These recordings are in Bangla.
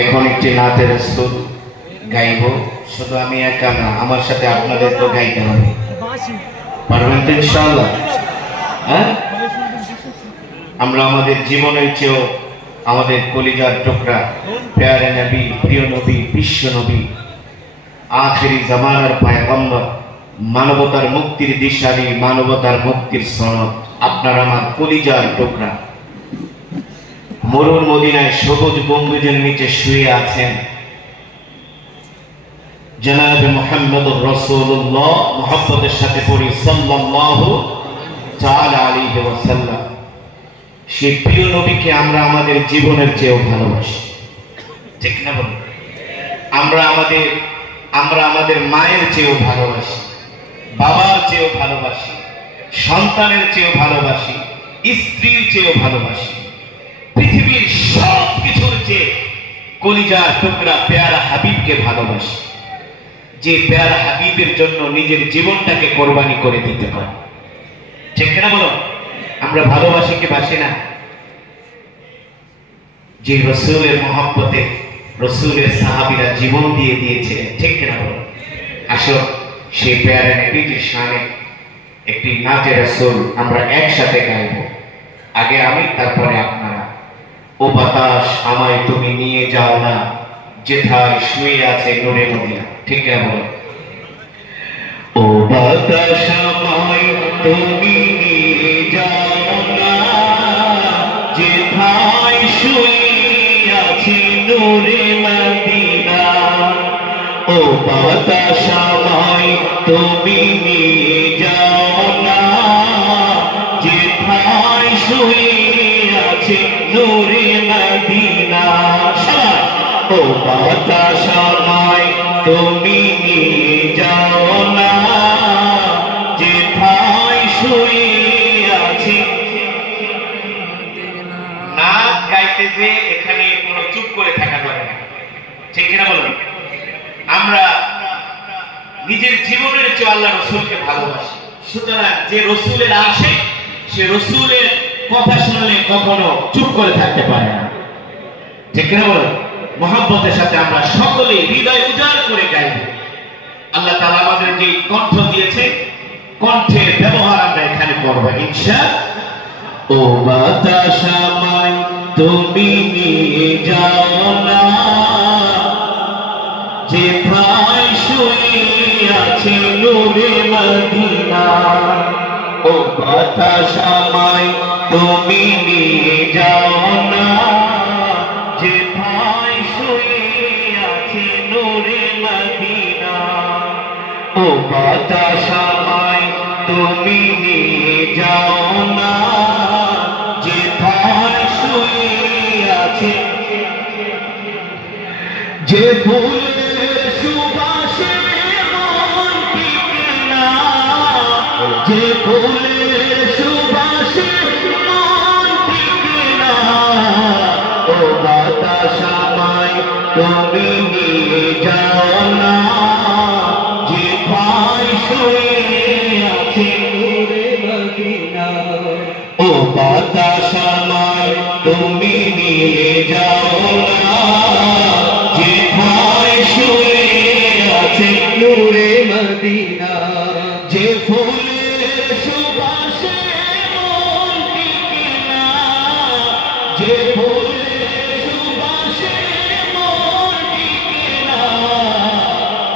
এখন একটি নাতের সুর গাইব, শুধু আমি একা না, আমার সাথে আপনাদেরকে গাইতে হবে। পারবেন তো ইনশাআল্লাহ? হ্যাঁ, আমরা আমাদের জীবনের চেয়েও আমাদের কলিজার টুকরা প্যারে নবী, প্রিয় নবী, বিশ্ব নবী, আখেরি জামানার পয়গম্বর, মানবতার মুক্তির দিশারি, মানবতার মুক্তির সনদ, আপনার আমার কলিজার টুকরা মরুর মদিনায় সবুজ গম্বুজের নিচে শুয়ে আছেন জনাবে মুহাম্মদুর রাসূলুল্লাহ। মুহাব্বতের সাথে পড়ি সাল্লাল্লাহু তাআলা আলাইহি ওয়াসাল্লাম। সেই প্রিয় নবীকে আমরা আমাদের জীবনের চেয়েও ভালোবাসি, ঠিক না বলুন? আমরা আমাদের মায়ের চেয়েও ভালোবাসি, বাবার চেয়েও ভালোবাসি, সন্তানের চেয়েও ভালোবাসি, স্ত্রীর চেয়েও ভালোবাসি, পৃথিবীর সব কিছুর চেয়ে কলিজার টুকরা পেয়ারা হাবিবকে ভালোবাসি, যে পেয়ারা হাবিবের জন্য নিজের জীবনটাকে কোরবানি করে দিতে পারে, ঠিক না বলো? আমরা ভালোবাসি কি বাসি না? যে রসুলের মহব্বতে রসুলের সাহাবীরা জীবন দিয়ে দিয়েছে, ঠিক না বলো? আসো সেই পেয়ারা নবীর শানে একটি নাতে রসুল আমরা একসাথে গাইব। আগে আমি, তারপরে আপনারা। ও বাতাস আমায় তুমি নিয়ে যাও না, যেথায় শুয়ে আছে নূরে মদিনা, ঠিক না বলো? ও বাতাস আমায় তুমি নিয়ে যাও না, যেথায় শুয়ে আছে নূরে মদিনা। ও বাতাস আমায় তুমি নিয়ে যাও না, যেথায় শুয়ে আছে নূরে মদিনা। ও বাতাস আমায় তুমি নিয়ে যাও না, যেথায় শুয়ে আছে। নাচ গাইতে যে এখানে কোনো চুপ করে থাকা যাবে না, ঠিক না বলুন? আমরা নিজের জীবনের চেয়ে আল্লাহ রসুলকে ভালোবাসি, সুতরাং যে রসুলের আসে সে রসুলের কথা শুনলে কখনো চুপ করে থাকতে পারে না, ঠিক না বলুন? মহব্বতের সাথে আমরা সকলে হৃদয় উজাড় করে গাইব। আল্লাহ তাআলা আমাদের যে কণ্ঠ দিয়েছে, কণ্ঠের ব্যবহার আমরা এখানে করব ইনশাআল্লাহ। ও বাতাস আমায় তুমি নিয়ে যাও না, যেথায় শুয়ে আছে নূরে মদিনা। ও বাতাস আমায় তুমি নিয়ে যাও না, যেথায় শুয়ে আছে নূরে মদিনা। ও বাতাস আমায় তুমি নিয়ে যাও না, যেথায় শুয়ে আছে। যে ফুলের সুবাসে মন টিকে না, যে ফুলের সুবাসে মন টিকে না। ও বাতাস আমায় তুমি নিয়ে যাও না, যেথায় শুয়ে আছে নূরে মদিনা। ও বাতাস আমায় তুমি নিয়ে যাও না, যেথায় শুয়ে আছে নূরে মদিনা। যে ফুলের সুবাসে মন টিকে না, যে ফুলের সুবাসে মন টিকে না।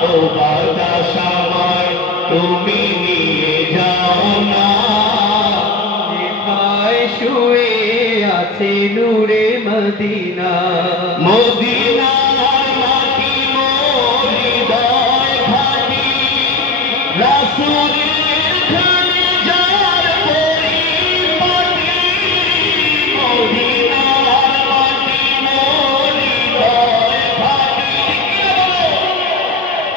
ও বাতাস আমায় তুমি নিয়ে যাও না, যেথায় শুয়ে আছে নূরে মদিনা। মদিনার মাটি মোর হৃদয় ঘাটি, রাসূলের খানে যার পরিপাটি। মদিনার মাটি মোর হৃদয় ঘাটি,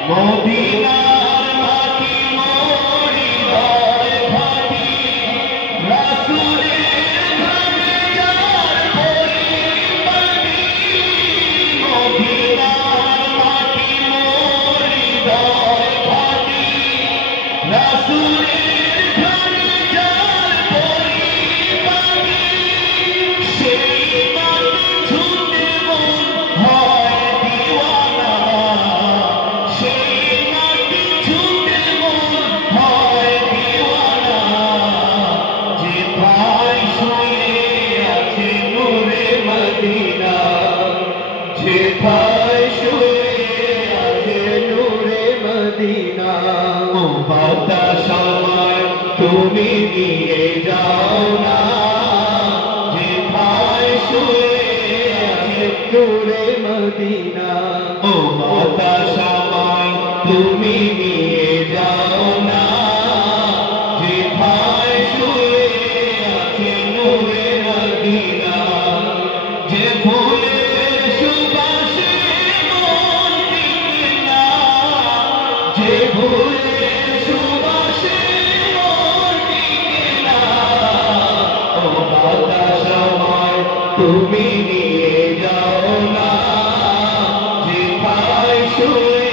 মদিনার মাটি মোর হৃদয় ঘাটি, রাসূলের খানে যার পরিপাটি। মদিনার মাটি মোর হৃদয় ঘাটি, রাসূলের খানে যার পরিপাটি। সেই মাটি ছুঁতে মন হয় যেথায় শুয়ে আছে নূরে মদিনা ও বাতাস আমায় তুমি নিয়ে যাও না যেথায় শুয়ে আছে নূরে মদিনা ও বাতাস আমায় তুমি নিয়ে যাও না যেথায় শুয়ে আছে নূরে মদিনা যে ফুলের সুবাসে মন টিকে না যে ফুলের সুবাসে মন টিকে না ও বাতাস আমায় তুমি নিয়ে যাও না যেথায় শুয়ে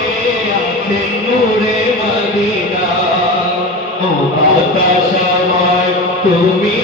আছে নূরে মদিনা ও বাতাস আমায় তুমি